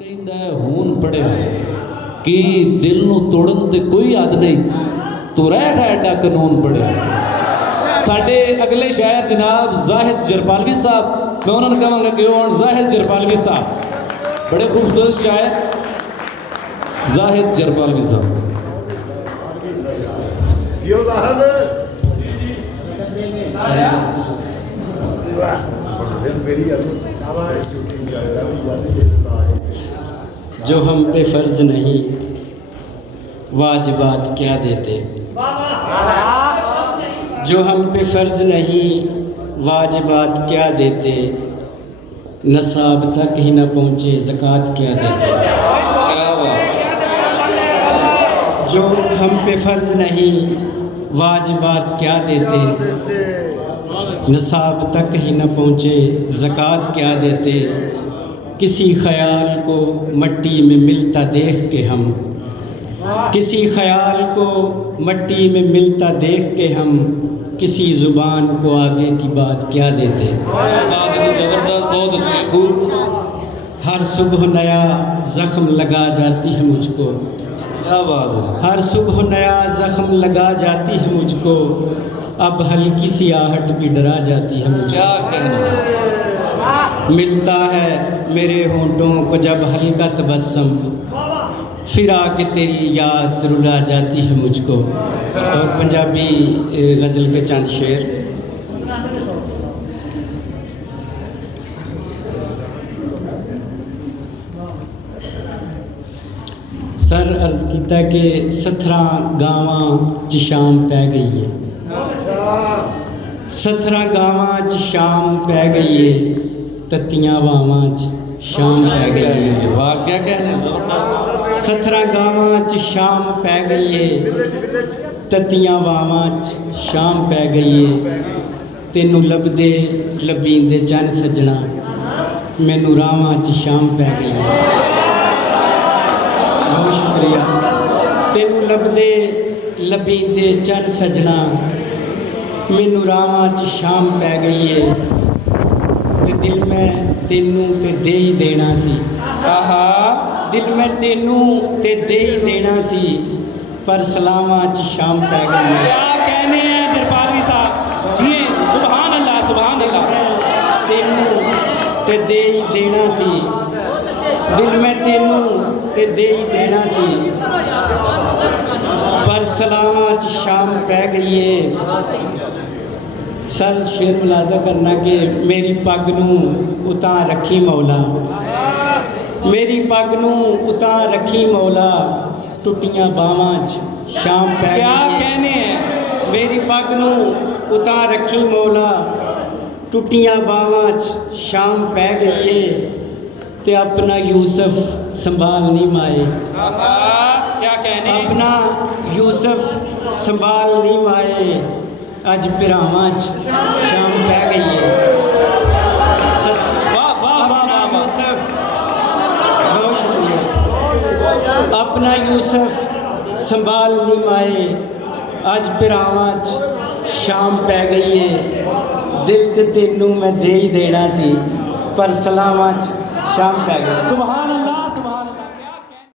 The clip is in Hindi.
ਕਹਿੰਦਾ ਹੂਨ ਪੜਿਆ ਕਿ ਦਿਲ ਨੂੰ ਤੋੜਨ ਤੇ ਕੋਈ ਹੱਦ ਨਹੀਂ ਤੂੰ ਰਹਿ ਐਡਾ ਕਾਨੂੰਨ ਪੜਿਆ। ਸਾਡੇ ਅਗਲੇ ਸ਼ਾਇਰ जनाब जाहिद जरपालवी साहब, मैं उन्होंने कहूँगा कि वो जाहिद जरपालवी साहब बड़े खूबसूरत शायर जाहिद जरपालवी साहब। जो हम पे फ़र्ज़ नहीं वाजिबात क्या देते, जो हम पे फ़र्ज़ नहीं वाजिबात क्या देते, नसाब तक ही न पहुँचे ज़कात क्या देते। जो हम पे फ़र्ज़ नहीं वाजिबात क्या देते, नसाब तक ही न पहुँचे ज़कात क्या देते। किसी ख़याल को मट्टी में मिलता देख के हम, किसी ख़याल को मट्टी में मिलता देख के हम, किसी ज़ुबान को आगे की बात क्या देते। बहुत अच्छे खूब। हर सुबह नया ज़ख्म लगा जाती है मुझको, क्या बात है। हर सुबह नया ज़ख्म लगा जाती है मुझको, अब हल्की सी आहट भी डरा जाती है मुझे। क्या कहना। मिलता है मेरे होंठों को जब हल्का तबस्सुम, फिर आके तेरी याद रुला जाती है मुझको। और पंजाबी गज़ल के चंद शेर। सर अर्ज़ कीता कि 17 गावां च शाम पै गई है, 17 गावां च शाम पै गई है, तत्तियां वावां च शाम पै गई है। वाह क्या कहने, जबरदस्त। 17 गावां च शाम पै गई है, तत्तियां वावां च शाम पै गई है। तेनू लभदे लबींदे चन सजना, मैनू रावां च शाम पै गई है। बहुत शुक्रिया। तेनू लभदे लबींदे चन सजना, मैनू रावां च शाम पै गई है। ते दिल मैं तेनू ते दे ही देना सी, आहा दिल मैं तेनू ते दे ही देना सी, पर सलावां च शाम पै गई है। क्या कहने हैं जरपालवी साहब जी, सुभान अल्लाह सुभान अल्लाह। तेनू ते दे ही देना सी, दिल मैं तेनू ते दे ही देना सी, पर सलावां च शाम पै गई है। सर शेर मुलाजा करना कि मेरी पग नूं उतां रखी मौला, मेरी पग नूं उतां रखी मौला, टुटियां बावां च शाम पै गई। क्या कहने हैं। मेरी पग नूं उतां रखी मौला, टुटियां बावां च शाम पै गई है। ते अपना यूसुफ संभाल नहीं माए, आहा क्या कहने। अपना यूसुफ संभाल नहीं माए, अज भरावां च शाम पै गई है। वाह वाह वाह वाह। यूसुफ, बहुत शुक्रिया। अपना यूसुफ संभाल नहीं माए, अज भरावां च शाम पै गई है। दिल ते तेनू मैं दे ही देना सी, पर सलावां च शाम पै गई। सुभान